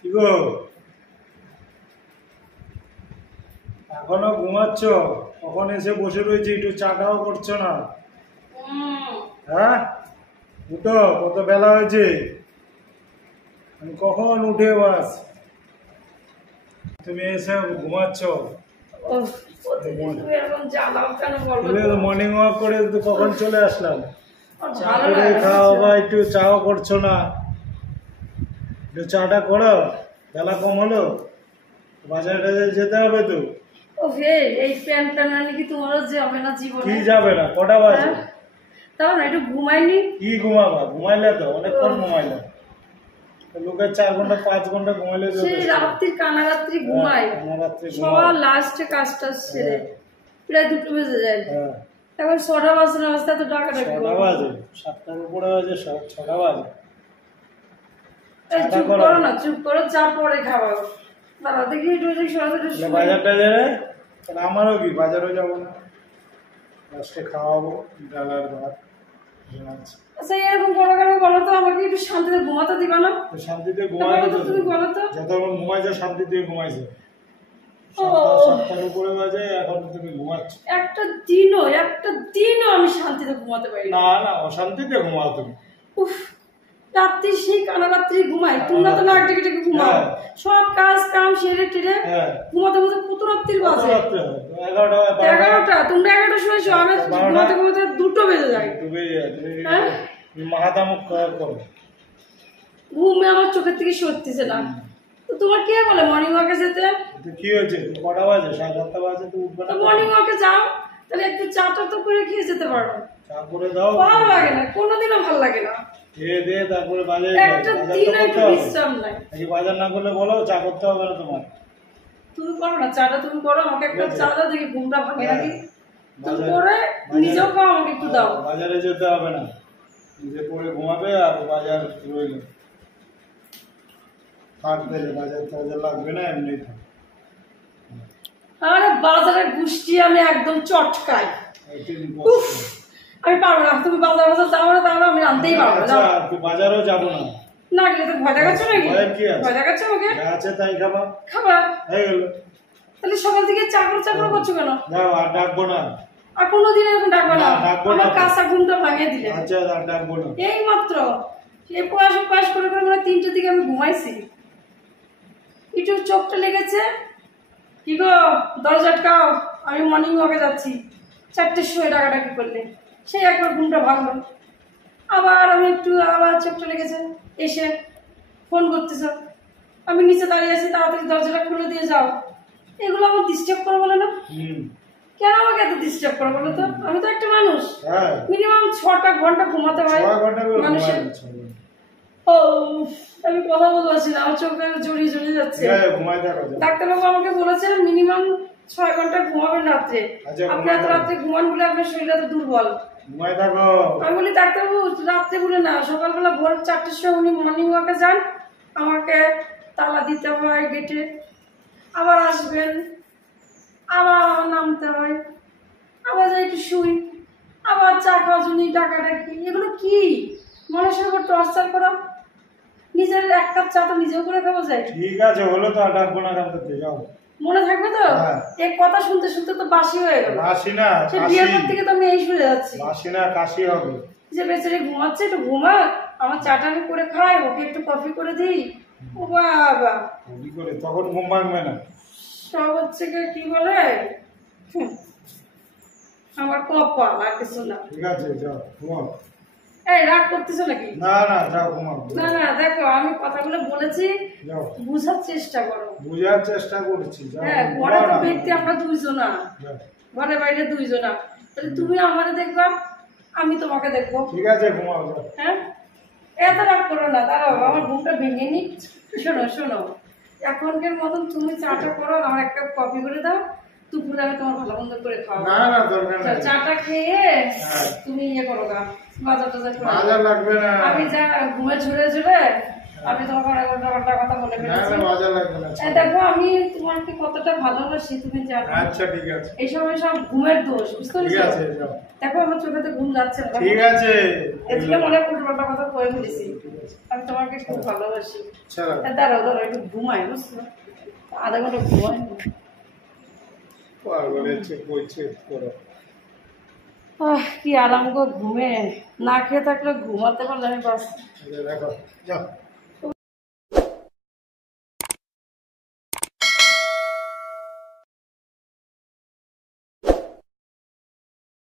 কি গো, এখনো ঘুমাচ্ছ? কখন এসে বসে রয়েছে, একটু চাটাও করছো না? হ্যাঁ, উঠো, কত বেলা হয়েছে। আমি কখন উঠে বাস, তুমি এসে ঘুমাচ্ছ। মর্নিং ওয়াক করে কখন চলে আসলাম। চা করে খাওয়া বা একটু চাও করছো না, একটু চাটা করো। বেলা কম হলো, বাজারে টাজারে যেতে হবে তো। এই প্যান প্যান কি তোমারও যাবে না জীবনে? কি যাবে না? কটা বাজে? তাও না, একটু ঘুমাইনি। কি ঘুমাবা? ঘুমাইলে তো অনেকক্ষণ ঘুমাইলে, লোকের 4 ঘন্টা 5 ঘন্টা ঘুমাইলে সেই রাত্রির কানারাত্রি ঘুমাই, সবার লাস্টে কাজটা সেরে প্রায় 2টো বেজে যায়। এখন 6টা বাজে না, অবস্থা তো ডাকাডাকি 6টা বাজে, 7টার উপরে বাজে, 6টা বাজে। চুপ করো না, চুপ করো, চা পরে খাওয়া। দাঁড়া দেখি বাজার টাজারে, আমারও কি বাজারও যাবো না, লাস্টে খাওয়াবো ডাল আর ভাত। আচ্ছা এরকম বড় করে বলো তো, আমাকে একটু শান্তিতে ঘুমাতে দিবা না? শান্তিতে ঘুমাইতে তো তুমি বলো তো, যতক্ষণ ঘুমাইছো শান্তিতে ঘুমাইছো। 7টার উপরে বাজে, এখন তুমি ঘুমাচ্ছ। একটা দিনও আমি শান্তিতে ঘুমাতে পারি না। না, অশান্তিতে ঘুমাও তুমি। উফ, রাত্রি সেই কানারাত্রি ঘুমাই, তোমরা তো নাক ডেকে ডেকে ঘুমাও। সব কাজ কাম সেরে টেরে ঘুমাতে ঘুমাতে কত রাত্রি বাজে? 11টা। তোমরা 11টা শুয়েছো, আমি ঘুমাতে ঘুমাতে 2টো বেজে যায়। মাথা মুখ করো, ঘুমে আমার চোখের থেকে সরতেছে না। তো তোমার কে বলে মর্নিং ওয়াকে যেতে? কি হয়েছে, কটা বাজে? 7:30 বাজে, তো উঠবে না? মর্নিং ওয়াকে যাও, তাহলে একটু চাটা তো করে খেয়ে যেতে পারো। চা করে দাও। ভালো লাগে না, কোনোদিনও ভালো লাগে না। দে তারপরে বাজারে একটা দিন একটু বিশ্রাম নাই। বাজার না করলে বলো, চা করতে হবে না তোমার। তুমি করো না চাটা, তুমি করো, আমাকে একটা চা দাও, দেখি ঘুমটা ভাঙে নাকি। তুমি করে নিজেও খাও, আমাকে একটু দাও। বাজারে যেতে হবে না, নিজে করে ঘুমাবে, আর বাজার রইল থাকবে, বাজার টাজার লাগবে না, এমনি থাক। আরে বাজারের গুষ্টি আমি একদম চটকাই। আমি পারবো না, তুমি বাজার যাবো না, তাহলে আমি আনতেই পারবো না। বাজারও যাবো না। না গেলে তো ভয় দেখাচ্ছ নাকি? ভয় দেখাচ্ছ আমাকে? আছে তাই খাবা। খাবা হয়ে গেল। তাহলে সকাল থেকে চাকর করছো কেন? যাও, আর ডাকবো না। আর কোনোদিন এরকম ডাকবো না, আমার কাঁচা ঘুমটা ভাঙিয়ে দিলে। আচ্ছা, আর ডাকবো না। এই মাত্র এই পাশ করে মানে 3টের দিকে আমি ঘুমাইছি, একটু চোখটা লেগেছে। কি গো, দরজা আটকাও, আমি মর্নিং ওয়াকে যাচ্ছি। 4টের সময় ডাকাডাকি করলে সেই একবার ঘুমটা ভাঙলো। আবার আমি আবার চোখটা লেগেছে, এসে ফোন করতেছ। আমি নিচে দাঁড়িয়ে আছি, তাড়াতাড়ি দরজাটা খুলে দিয়ে যাও। এগুলো আমার ডিস্টার্ব করো বলে না? কেন আমাকে এত ডিস্টার্ব করো বলো তো? আমি তো একটা মানুষ, মিনিমাম 6টা ঘন্টা ঘুমাতে হয় মানুষের। ও, আমি কথা বলতে পারছি না, আমার চোখে জড়িয়ে যাচ্ছে। ডাক্তারবাবু আমাকে বলেছে মিনিমাম 6 ঘন্টা ঘুমাবেন রাত্রে। আপনি এত রাত্রে ঘুমান বলে আপনার শরীর এত দুর্বল। আমি বলি ডাক্তারবাবু, রাত্রে বলে না, সকালবেলা ভোর 4টের সময় উনি মর্নিং ওয়াকে যান, আমাকে তালা দিতে হয় গেটে, আবার আসবেন, আবার নামতে হয়, আবার যাই একটু শুই, আবার চা খাওয়ার জন্য ডাকাডাকি। এগুলো কি মানুষের উপর টর্চার করা? নিজের 1 কাপ চা তো নিজেও করে খাওয়া যায়। ঠিক আছে, হলো তো, আর ডাকবো না। যাও, মনে থাকবে তো? এই কথা শুনতে শুনতে তো বাসি হয়ে গেল। বাসি না, বিয়ের পর থেকে তো আমি এই শুনে যাচ্ছি। বাসি না, কাশি হবে। যে বেচারি ঘুমাচ্ছে, একটু ঘুমা, আমার চাটা আমি করে খাই, ওকে একটু কফি করে দিই। ও বাবা, কফি করে তখন ঘুম ভাঙবে না। সব হচ্ছে কি বলে, আমার কপাল আর কিছু না। ঠিক আছে, যাও ঘুমাও। এই রাগ করতেছো নাকি? না, যাও ঘুমাও। না, দেখো আমি কথাগুলো বলেছি, বুঝার চেষ্টা করো। বুঝার চেষ্টা করছি। হ্যাঁ, ঘরে তো ব্যক্তি আমরা 2 জনা, ঘরে বাইরে 2 জনা, তাহলে তুমি আমারে দেখবা, আমি তোমাকে দেখবো। ঠিক আছে, ঘুমাও। হ্যাঁ, এত রাগ করো না, দাঁড়াও আমার ঘুমটা ভেঙে নি। শোনো, এখনকার মতন তুমি চাটা করো, আমার 1 কাপ কফি করে দাও, দুপুরে আমি তোমার ভালো মন্দ করে খাওয়াবো। না, দরকার নেই। চাটা খেয়ে তুমি করো গা, বাজার টাজার লাগবে না। আমি যা ঘুমে ঝরে আমি তোমাকে অনেক উল্টা কথা বলে না ফেলেছি। না মজা লাগবে না। দেখো আমি তোমাকে কতটা ভালোবাসি তুমি জানো। আচ্ছা ঠিক আছে, এই সময় সব ঘুমের দোষ, বুঝতে ঠিক পেরেছো? আছে যাও। দেখো আমার চোখেতে ঘুম যাচ্ছে না। ঠিক আছে এদিকে মনে উল্টা কথা বলে ফেলেছি। আমি তোমাকে খুব ভালোবাসি। চলো দাঁড়াও দাঁড়াও একটু ঘুমাই, বুঝছো? আধা ঘন্টা ঘুমাই। পাগলের চেয়ে বলছে করো। কি আরাম গো ঘুমে, না খেয়ে থাকলে ঘুমাতে পারলে আমি বাস। দেখো যাও।